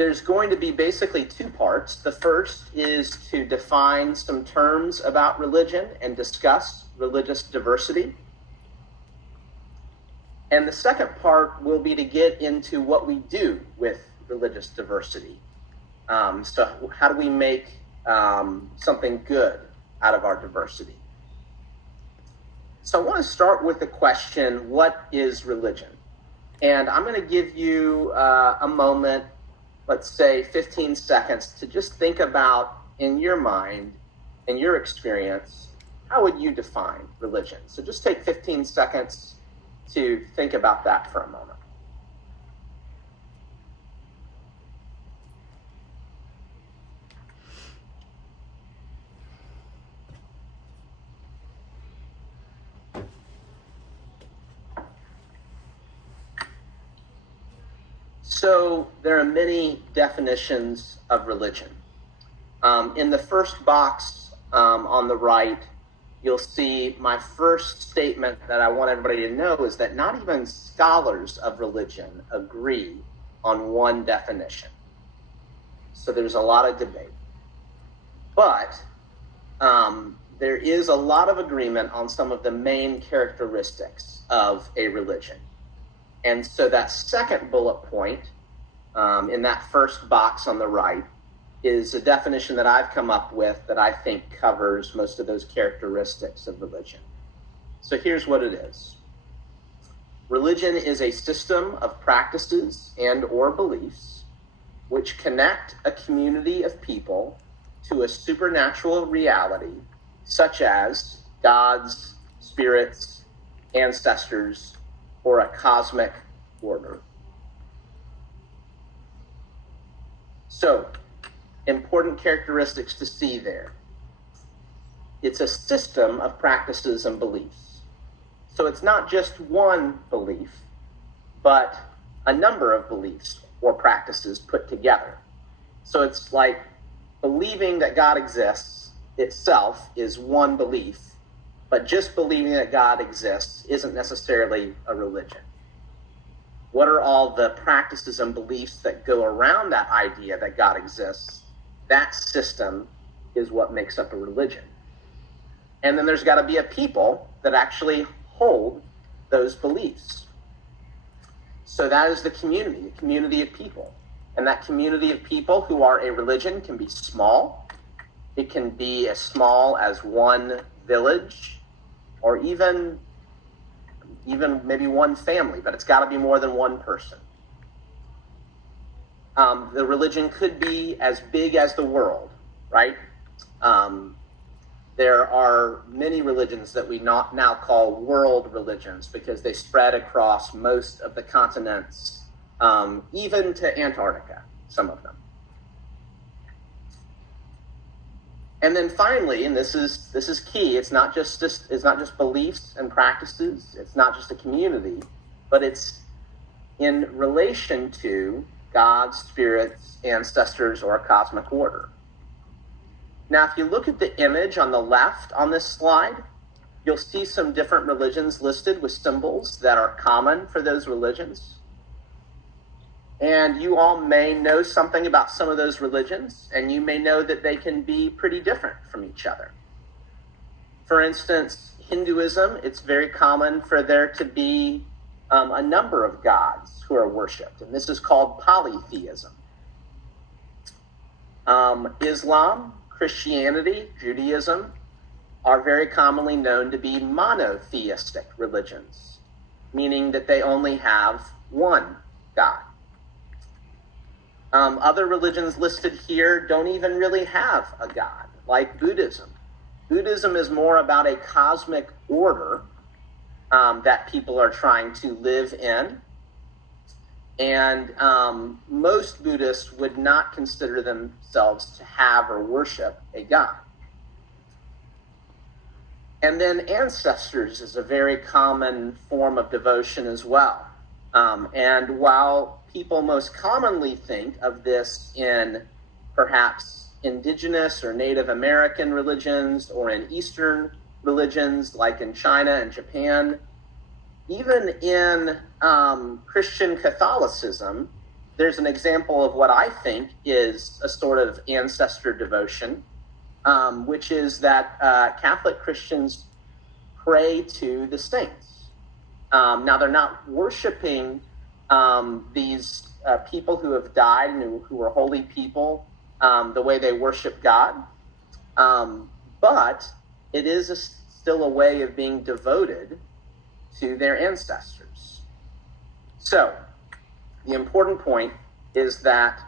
there's going to be basically two parts. The first is to define some terms about religion and discuss religious diversity. And the second part will be to get into what we do with religious diversity. So how do we make something good out of our diversity? So I want to start with the question, what is religion? And I'm going to give you a moment, let's say 15 seconds, to just think about, in your mind, in your experience, how would you define religion? So just take 15 seconds to think about that for a moment. So there are many definitions of religion. In the first box on the right, you'll see my first statement that I want everybody to know is that not even scholars of religion agree on one definition. So there's a lot of debate. But there is a lot of agreement on some of the main characteristics of a religion. And so that second bullet point in that first box on the right is a definition that I've come up with that I think covers most of those characteristics of religion. So here's what it is. Religion is a system of practices and or beliefs which connect a community of people to a supernatural reality, such as gods, spirits, ancestors, or a cosmic order. So, important characteristics to see there. It's a system of practices and beliefs. So it's not just one belief, but a number of beliefs or practices put together. So it's like believing that God exists itself is one belief, but just believing that God exists isn't necessarily a religion. What are all the practices and beliefs that go around that idea that God exists? That system is what makes up a religion. And then there's got to be a people that actually hold those beliefs. So that is the community of people. And that community of people who are a religion can be small. It can be as small as one village, or even maybe one family, but it's got to be more than one person. The religion could be as big as the world, right? There are many religions that we now call world religions because they spread across most of the continents, even to Antarctica, some of them. And then finally, and this is key, it's not just beliefs and practices, it's not just a community, but it's in relation to gods, spirits, ancestors, or a cosmic order. Now, if you look at the image on the left on this slide, you'll see some different religions listed with symbols that are common for those religions. And you all may know something about some of those religions, and you may know that they can be pretty different from each other. For instance, Hinduism, it's very common for there to be a number of gods who are worshipped, and this is called polytheism. Islam, Christianity, Judaism are very commonly known to be monotheistic religions, meaning that they only have one God. Other religions listed here don't even really have a God, like Buddhism. Buddhism is more about a cosmic order that people are trying to live in. And most Buddhists would not consider themselves to have or worship a God. And then ancestors is a very common form of devotion as well. And while people most commonly think of this in perhaps indigenous or Native American religions or in Eastern religions like in China and Japan, even in Christian Catholicism, there's an example of what I think is a sort of ancestor devotion, which is that Catholic Christians pray to the saints. Now, they're not worshiping these people who have died and who are holy people the way they worship God, but it is still a way of being devoted to their ancestors. So, the important point is that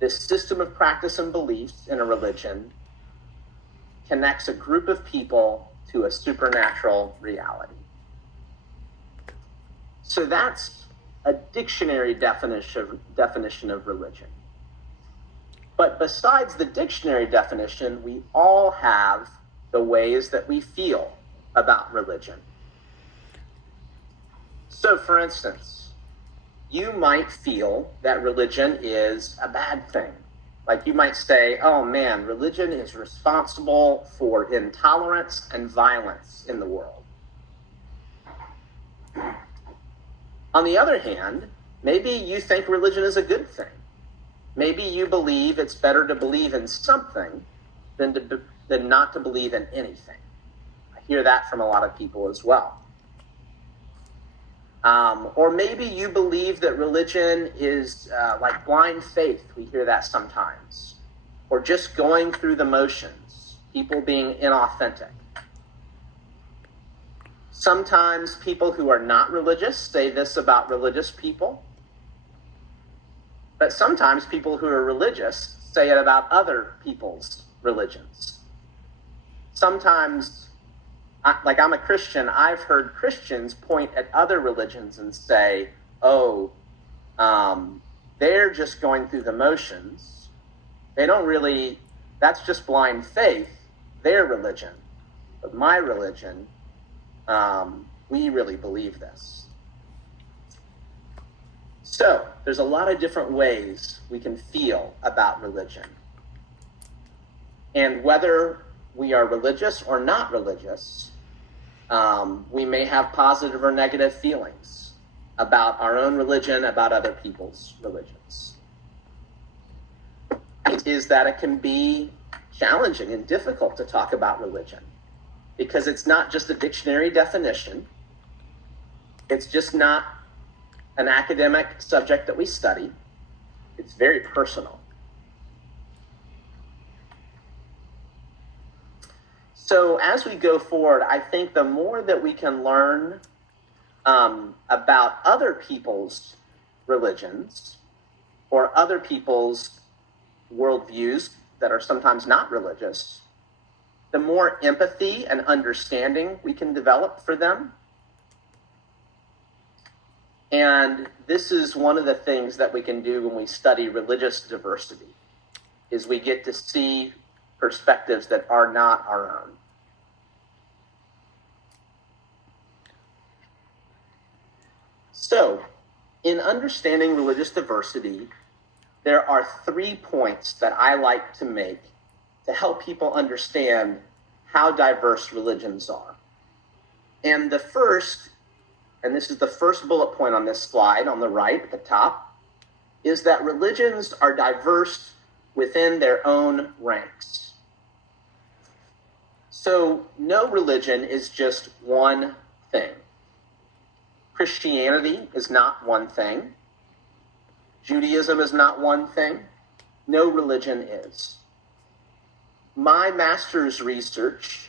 this system of practice and beliefs in a religion connects a group of people to a supernatural reality. So that's a dictionary definition of religion. But besides the dictionary definition, we all have the ways that we feel about religion. So, for instance, you might feel that religion is a bad thing. Like you might say, oh man, religion is responsible for intolerance and violence in the world. On the other hand, maybe you think religion is a good thing. Maybe you believe it's better to believe in something than not to believe in anything. I hear that from a lot of people as well. Or maybe you believe that religion is like blind faith. We hear that sometimes. Or just going through the motions, people being inauthentic. Sometimes people who are not religious say this about religious people. But sometimes people who are religious say it about other people's religions. Sometimes, like I'm a Christian, I've heard Christians point at other religions and say, oh, they're just going through the motions. They don't really, that's just blind faith, their religion. But my religion, we really believe this. So, there's a lot of different ways we can feel about religion. And whether we are religious or not religious, we may have positive or negative feelings about our own religion, about other people's religions. It is that it can be challenging and difficult to talk about religion because it's not just a dictionary definition. It's just not an academic subject that we study. It's very personal. So as we go forward, I think the more that we can learn about other people's religions or other people's worldviews that are sometimes not religious, the more empathy and understanding we can develop for them. And this is one of the things that we can do when we study religious diversity, is we get to see perspectives that are not our own. So, in understanding religious diversity, there are 3 points that I like to make to help people understand how diverse religions are. And the first, and this is the first bullet point on this slide on the right at the top, is that religions are diverse within their own ranks. So no religion is just one thing. Christianity is not one thing. Judaism is not one thing. No religion is. My master's research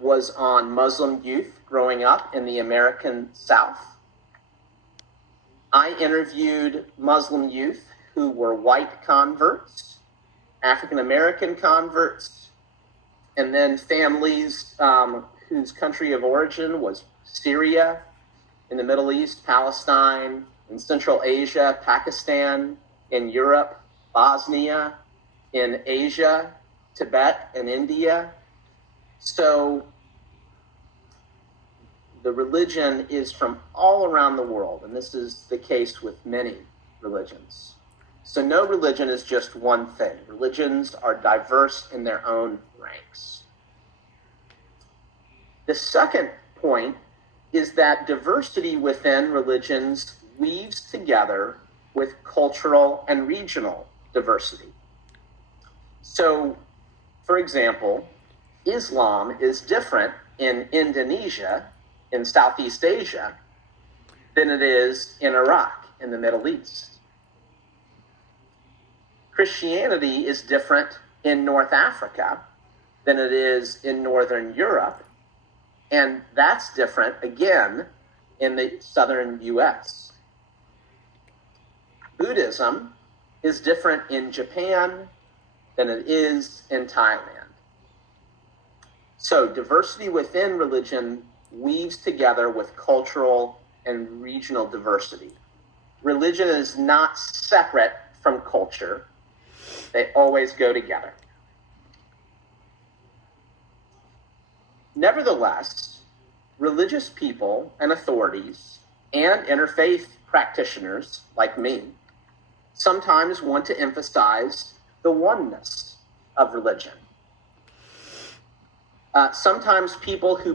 was on Muslim youth growing up in the American South. I interviewed Muslim youth who were white converts, African American converts, and then families whose country of origin was Syria, in the Middle East, Palestine, in Central Asia, Pakistan, in Europe, Bosnia, in Asia, Tibet, and India. So the religion is from all around the world, and this is the case with many religions. So no religion is just one thing. Religions are diverse in their own ranks. The second point is that diversity within religions weaves together with cultural and regional diversity. So, for example, Islam is different in Indonesia, in Southeast Asia, than it is in Iraq, in the Middle East. Christianity is different in North Africa than it is in Northern Europe, and that's different, again, in the southern US. Buddhism is different in Japan than it is in Thailand. So diversity within religion weaves together with cultural and regional diversity. Religion is not separate from culture. They always go together. Nevertheless, religious people and authorities and interfaith practitioners like me sometimes want to emphasize the oneness of religion. Sometimes people who